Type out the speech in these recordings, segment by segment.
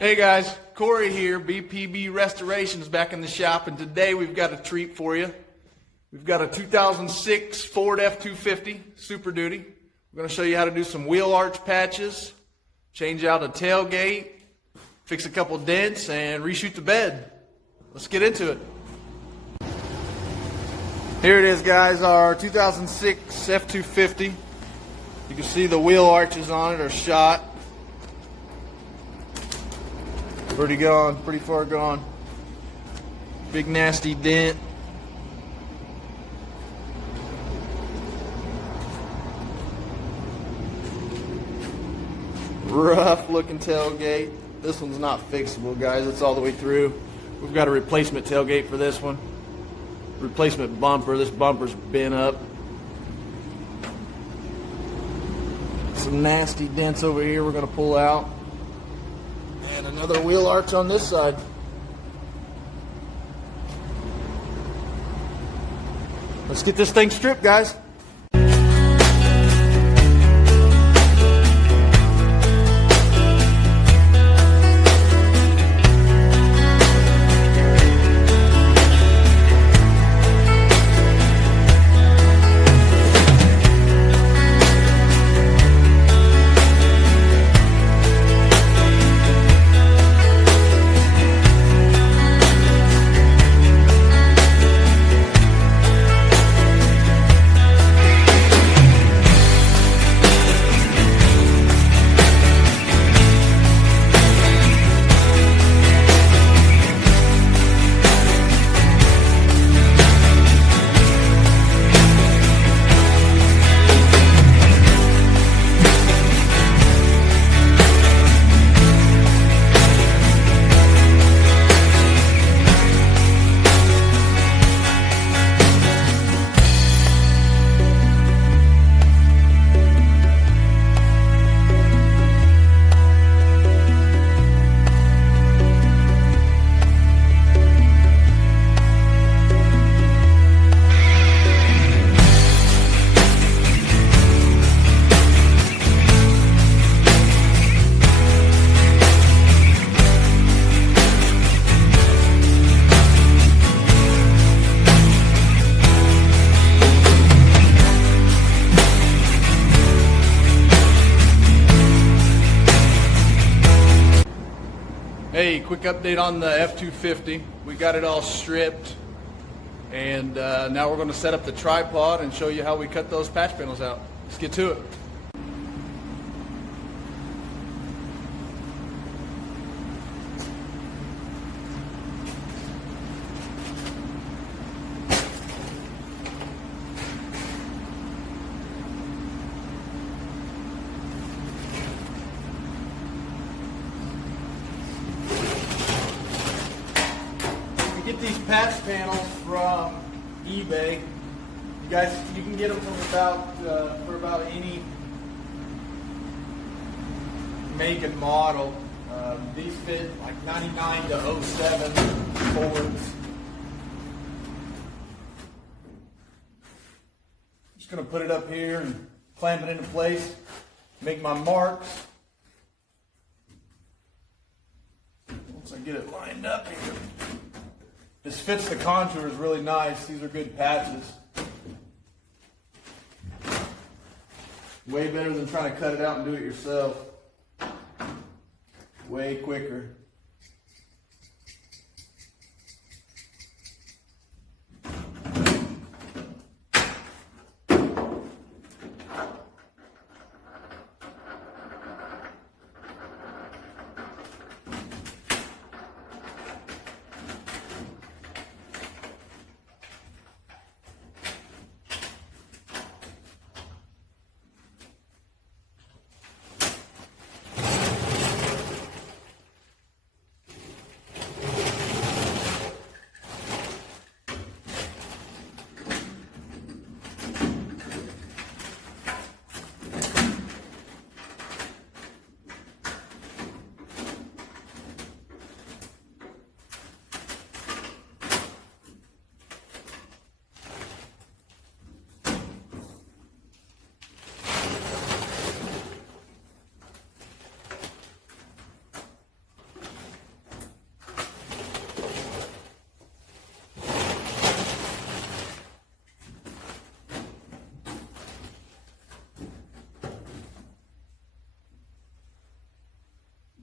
Hey guys, Corey here, BPB Restorations back in the shop, and today we've got a treat for you. We've got a 2006 Ford F250 Super Duty. We're going to show you how to do some wheel arch patches, change out a tailgate, fix a couple dents, and reshoot the bed. Let's get into it. Here it is, guys, our 2006 F250. You can see the wheel arches on it are shot. Pretty gone, pretty far gone. Big nasty dent. Rough looking tailgate. This one's not fixable, guys. It's all the way through. We've got a replacement tailgate for this one. Replacement bumper. This bumper's bent up. Some nasty dents over here we're going to pull out. And another wheel arch on this side. Let's get this thing stripped, guys. Hey, quick update on the F250. We got it all stripped, and now we're going to set up the tripod and show you how we cut those patch panels out. Let's get to it. Get these patch panels from eBay. You can get them from about any make and model. These fit like 99 to 07 Fords. Just gonna put it up here and clamp it into place. Make my marks. Once I get it lined up here. This fits the contours really nice. These are good patches. Way better than trying to cut it out and do it yourself. Way quicker.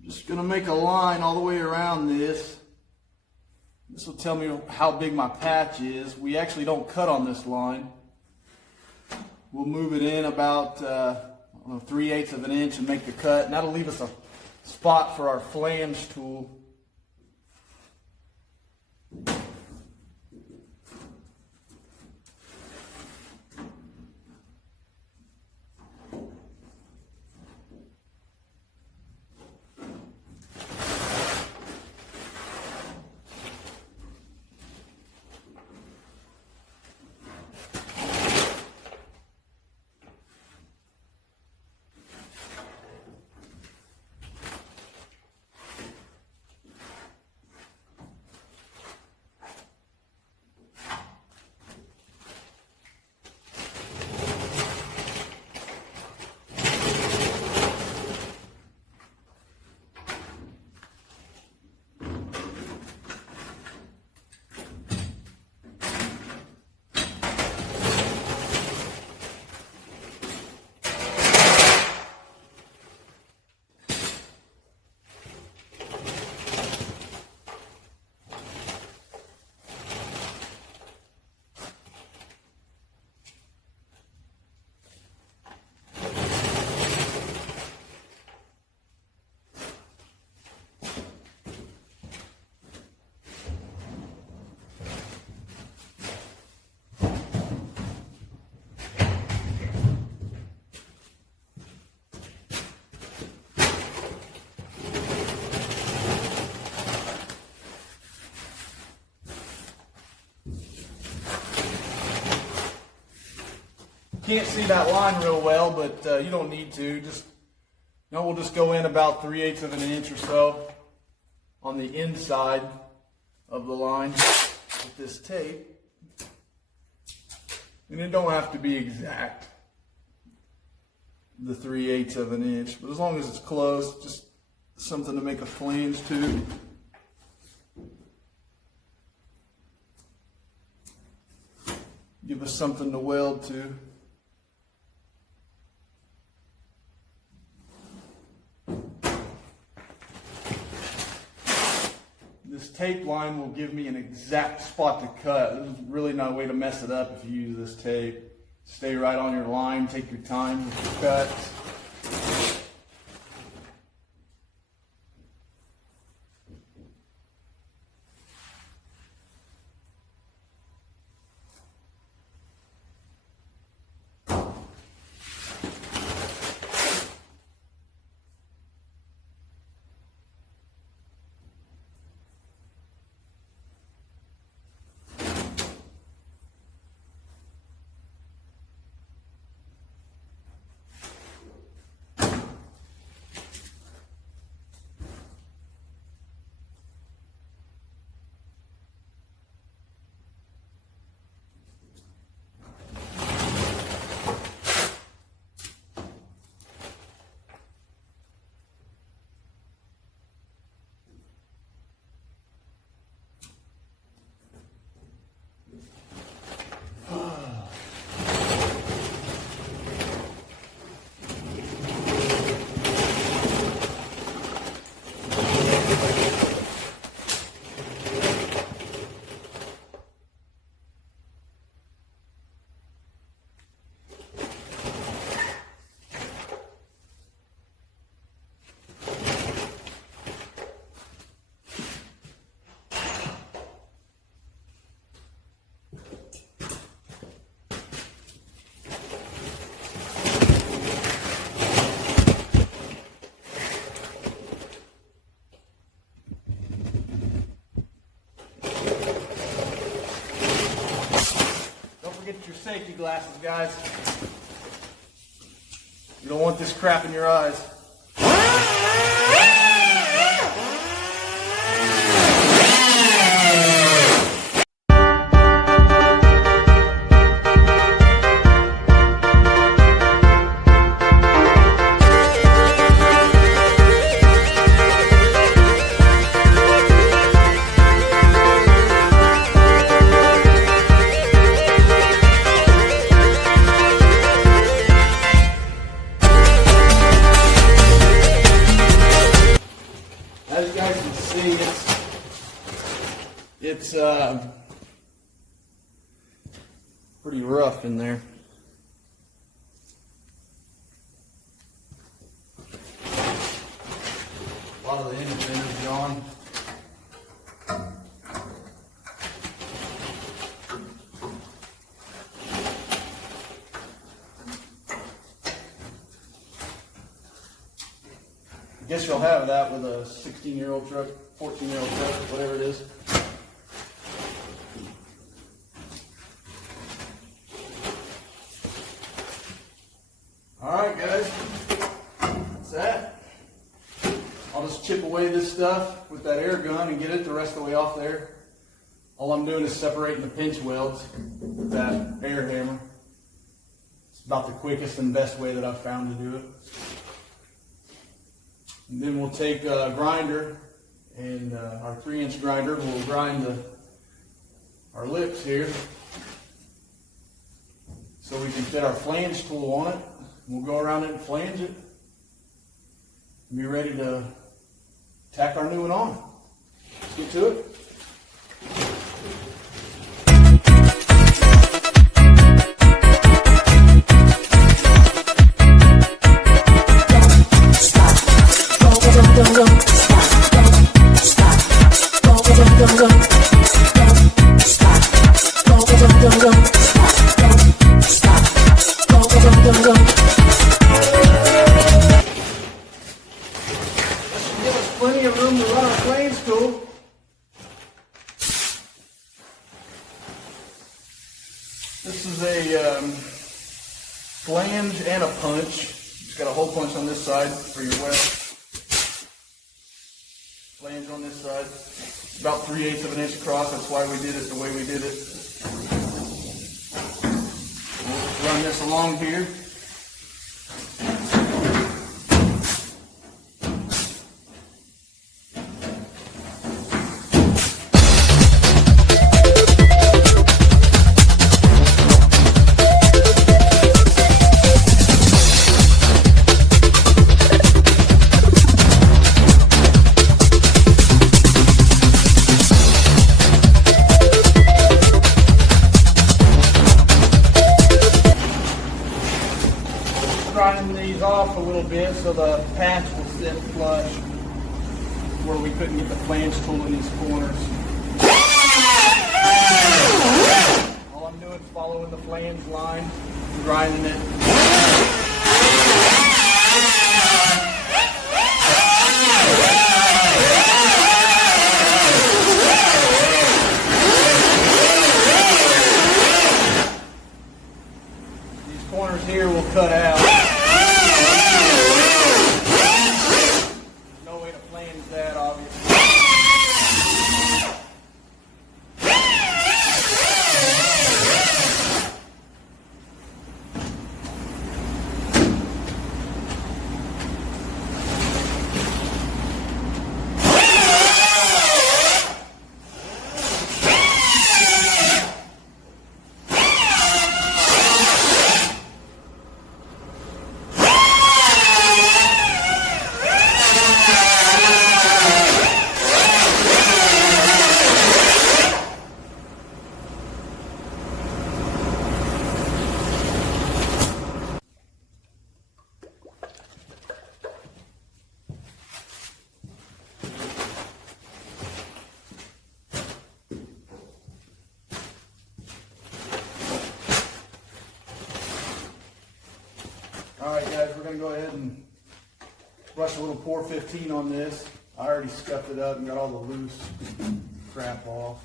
Just going to make a line all the way around this. This will tell me how big my patch is. We actually don't cut on this line. We'll move it in about 3/8 of an inch and make the cut, and that'll leave us a spot for our flange tool. Can't see that line real well, but you don't need to. We'll just go in about 3/8 of an inch or so on the inside of the line with this tape. And it don't have to be exact, the 3/8 of an inch, but as long as it's close, just something to make a flange to. Give us something to weld to. This tape line will give me an exact spot to cut. There's really no way to mess it up if you use this tape. Stay right on your line, take your time with your cuts. Get your safety glasses, guys. You don't want this crap in your eyes. see, it's pretty rough in there. A lot of the end fenders gone. I guess you'll have that with a 16-year-old truck, 14-year-old truck, whatever it is. Alright guys, that's that. I'll just chip away this stuff with that air gun and get it the rest of the way off there. All I'm doing is separating the pinch welds with that air hammer. It's about the quickest and best way that I've found to do it. And then we'll take a grinder and our 3-inch grinder. We'll grind our lips here so we can fit our flange tool on it. We'll go around it and flange it and be ready to tack our new one on. Let's get to it. Plenty of room to run our flange tool. This is a flange and a punch. It's got a hole punch on this side for your weld. Flange on this side. It's about 3/8 of an inch across. That's why we did it the way we did it. We'll just run this along here. Grinding these off a little bit so the patch will sit flush where we couldn't get the flange tool in these corners. All I'm doing is following the flange line, grinding it. These corners here will cut out. No way to flange that, obviously. Alright guys, we're going to go ahead and brush a little pour 15 on this. I already scuffed it up and got all the loose crap off.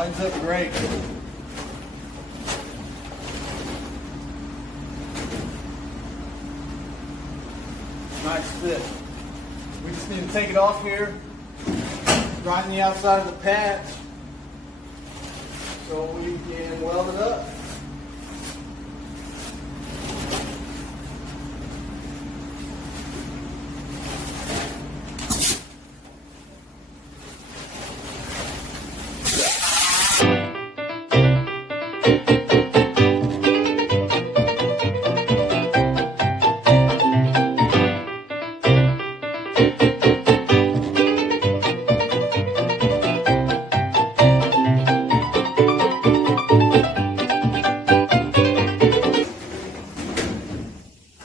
Lines up great. Nice fit. We just need to take it off here, grind the outside of the patch so we can weld it up.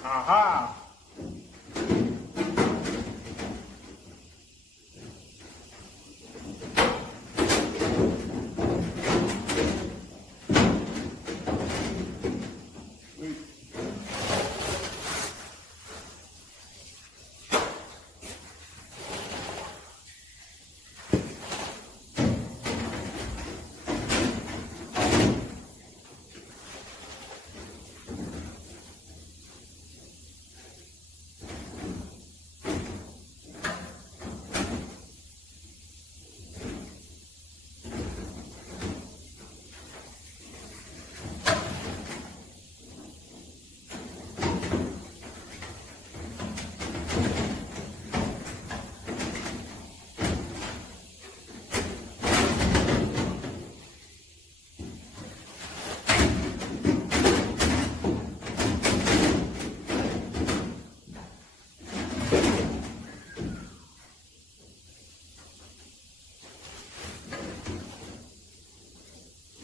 Aha! Sweet.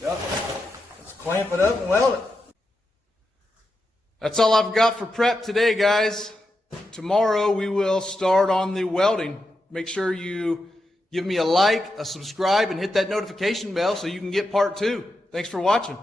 Yep. Let's clamp it up and weld it. That's all I've got for prep today, guys. Tomorrow we will start on the welding. Make sure you give me a like, a subscribe, and hit that notification bell so you can get part 2. Thanks for watching.